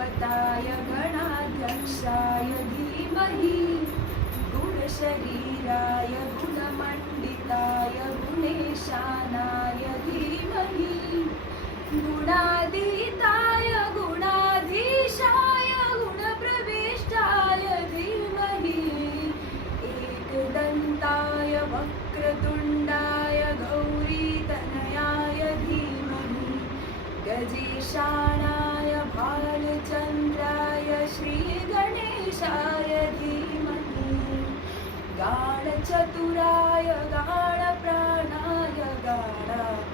गुरुदेवताय गणाध्यक्षाय धीमहि गुणशरीराय गुणमण्डिताय गुणेशानाय धीमहि गुणातीताय गुणाधीशाय गुणप्रविष्टाय धीमहि एकदन्ताय वक्रतुण्डाय गौरीतनयाय धीमहि गजेशानाय भालचन्द्राय श्रीगणेशाय धीमहि गाणचतुराय गाणप्राणाय गाणाकरात्मने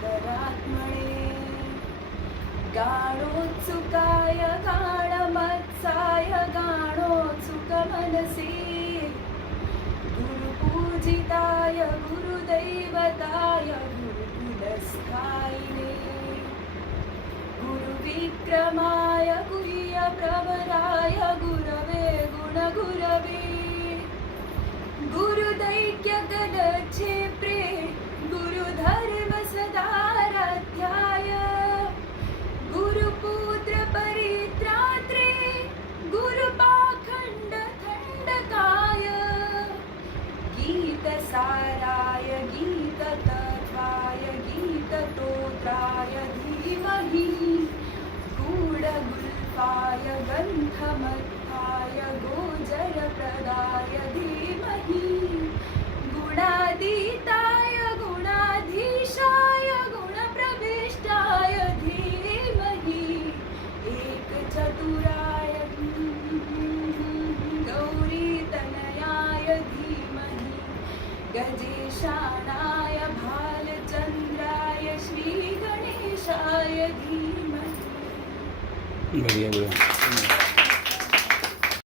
गाणोत्सुकाय गाणमत्साय गाणोत्सुकमनसे गुरुपूजिताय गुरुदैवताय गुरुकुलस्थायिने गुरुविक्रमाय गुह्यप्रवराय गुरवे गुणगुरवे गुरुदैक्यगणक्षेत्रे गुरुधर्मसदाराध्याय गुरुपुत्रपरित्रात्रे गुरुपाखण्डखण्डकाय गीतसाराय गीततत्त्वाय गीततोत्राय धीमहि गूढगुल्फाय गन्धमत्थाय गोचरप्रदाय धीमहि गुणातीताय गुणाधीशाय गुणप्रविष्टाय धीमहि एकचतुराय गौरीतनयाय धीमहि गजेशानाय भालचन्द्राय श्रीगणेशाय धीमहि। बढ़िया बढ़िया।